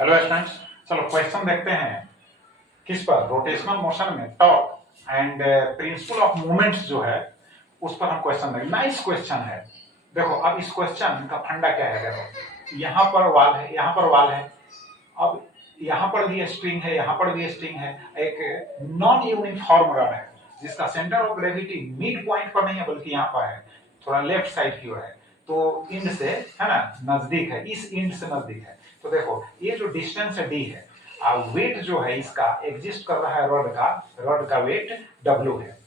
Hello students, चलो question देखते हैं किस पर, रोटेशनल मोशन में torque and principle of moments जो है उस पर हम क्वेश्चन देंगे। नाइस क्वेश्चन है। देखो अब इस क्वेश्चन का फंडा क्या है। देखो यहाँ पर वाल है, यहाँ पर वाल है, अब यहाँ पर भी स्ट्रिंग है, यहाँ पर भी स्ट्रिंग है। एक नॉन यूनिफॉर्म रड है जिसका centre of gravity mid point पर नहीं है बल्कि यहाँ पर है, थोड़ा लेफ्ट साइड की ओर है, तो इंड से है ना नजदीक है, इस इंड से नजदीक है। तो देखो ये जो डिस्टेंस है डी है, वेट जो है इसका एग्जिस्ट कर रहा है रड का वेट डब्ल्यू है।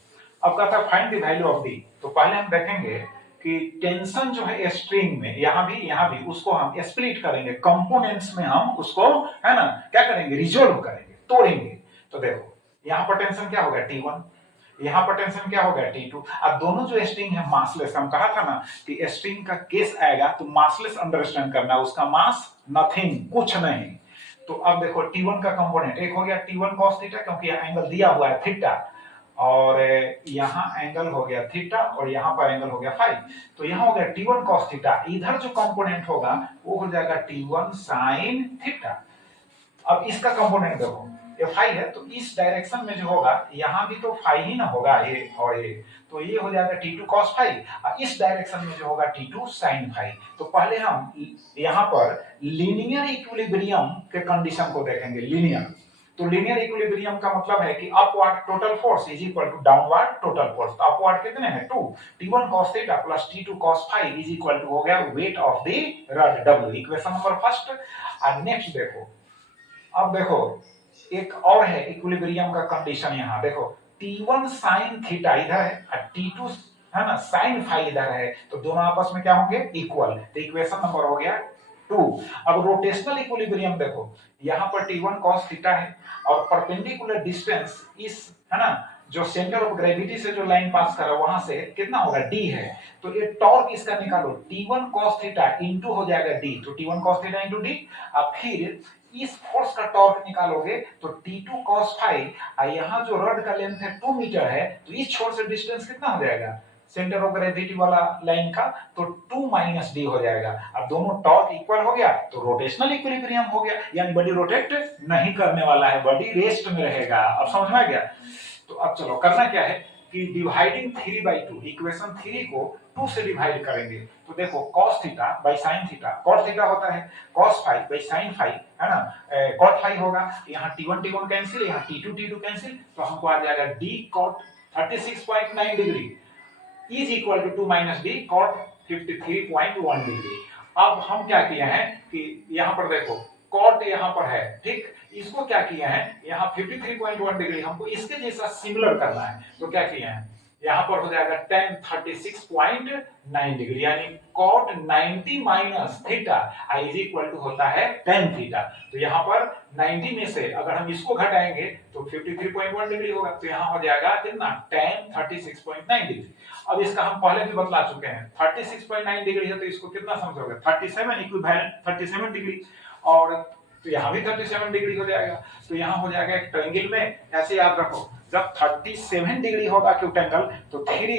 अब कहता है find the value of D. तो पहले हम देखेंगे कि टेंशन जो है स्ट्रिंग में यहाँ भी उसको हम स्प्लिट करेंगे, कंपोनेंट्स में हम उसको है ना क्या करेंगे, रिजोल्व करेंगे, तोड़ेंगे। तो देखो यहाँ पर टेंशन क्या हो गया T1, यहाँ पर टेंशन क्या हो गया T2। अब दोनों जो स्ट्रिंग है मासलेस, हम कहा था ना कि स्ट्रिंग का केस आएगा तो मासलेस अंडरस्टैंड करना, उसका मास नथिंग, कुछ नहीं। तो अब देखो T1 का कंपोनेंट एक हो गया T1 cos थीटा, क्योंकि यह एंगल दिया हुआ है थीटा, और यहाँ एंगल हो गया थीटा और यहाँ पर एंगल हो गया फाई। तो यहाँ हो गया T1 cos थीटा, इधर जो कंपोनेंट होगा वो हो जाएगा T1 sin थीटा। अब इसका कंपोनेंट देखो ये फाई है, तो इस डायरेक्शन में जो होगा यहाँ भी तो फाई ही ना होगा, ये और ये, तो ये हो जाएगा T2 cos फाई, और इस डायरेक्शन में जो होगा T2 sin फाई। तो पहले हम यहाँ पर लीनियर इक्विलिब्रियम के कंडीशन को देखेंगे। लीनियर, तो लीनियर इक्विलिब्रियम का मतलब है कि upward total force is equal to downward total force. तो अपवर्ड कितने हैं 2, T1 cos theta plus T2 cos phi is equal to हो गया weight of the rod W, equation number first. और नेक्स्ट देखो, अब देखो एक और है इक्विलिब्रियम का कंडीशन, यहाँ देखो T1 sin थीटा इधर है और T2 है ना sin फाई इधर है, तो दोनों आपस में क्या होंगे, इक्वल। तो इक्वेशन नंबर हो गया 2। अब रोटेशनल इक्विलिब्रियम देखो, यहाँ पर T1 cos थीटा है और परपेंडिकुलर डिस्टेंस इस है ना जो सेंटर ऑफ ग्रेविटी से जो लाइन पास कर रहा है वहां से कितना होगा d है, तो ये टॉर्क इसका निकालो T1 cos थीटा इनटू हो जाएगा d, तो T1 cos theta into d। अब फिर इस फोर्स का टॉर्क निकालोगे तो T2 cos फाई, यहाँ जो रड का लेंथ है 2 मीटर है, तो इस छोर से डिस्टेंस कितना हो जाएगा सेंटर ऑफ ग्रेविटी वाला लाइन का, तो 2 माइनस डी हो जाएगा। अब दोनों टॉर्क इक्वल हो गया तो रोटेशनल इक्विलिब्रियम हो गया, यानी बॉडी रोटेट नहीं करने वाला है, बॉडी रेस्ट में रहेगा। अब समझ में आ गया। तो अब चलो करना क्या है कि डिवाइडिंग 3/2, इक्वेशन 3 को 2 से डिवाइड करेंगे। तो देखो cos theta by sin theta, cos theta होता है cos phi by sin phi, है ना, cot फाई होगा, यहाँ T1 कैंसिल, यहाँ T2 कैंसिल, तो हमको आ जाएगा d cot 36.9 degree is equal to 2 minus D cot 53.1 degree. अब हम क्या किए हैं कि यहाँ पर देखो cot यहाँ पर है, ठीक, इसको क्या किया है यहाँ 53.1 डिग्री हमको इसके जैसा सिमिलर करना है, तो क्या किया है यहाँ पर हो जाएगा tan 36.9 डिग्री, यानी cot 90 minus theta is equal to होता है tan थीटा। तो यहाँ पर 90 में से अगर हम इसको घटाएंगे तो 53.1 डिग्री होगा, तो यहाँ हो जाएगा कितना tan 36.9 डिग्री। अब इसका हम पहले भी बतला चुके हैं, 36.9 डिग्री है तो इसको कितना समझोगे 37 इक्विवेलेंट 37 डिग्री, और तो यहाँ भी 37 डिग्री हो जाएगा। तो यहाँ हो जाएगा एक ट्रायंगल में, ऐसे याद रखो जब 37 डिग्री होगा एक्यूट एंगल तो 3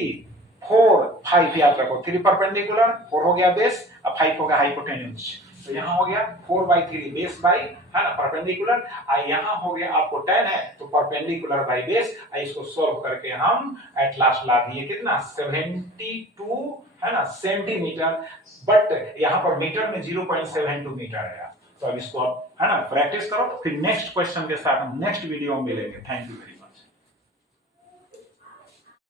4 5 याद रखो, 3 परपेंडिकुलर, 4 हो गया बेस और 5 हो गया हाइपोटेन्यूज। तो यहाँ हो गया 4/3 बेस बाई है ना परपेंडिकुलर, और यहाँ हो गया आपको tan है तो परपेंडिकुलर बाई बेस। इसको सॉल्व करके हम एट लास्ट ला दिए कितना 72 है ना सेंटीमीटर, बट यहाँ पर मीटर में 0.72 मीटर है। तो अब इसको आप है ना प्रैक्टिस करो, फिर नेक्स्ट क्वेश्चन के साथ हम नेक्स्ट वीडियो में मिलेंगे। Thank you.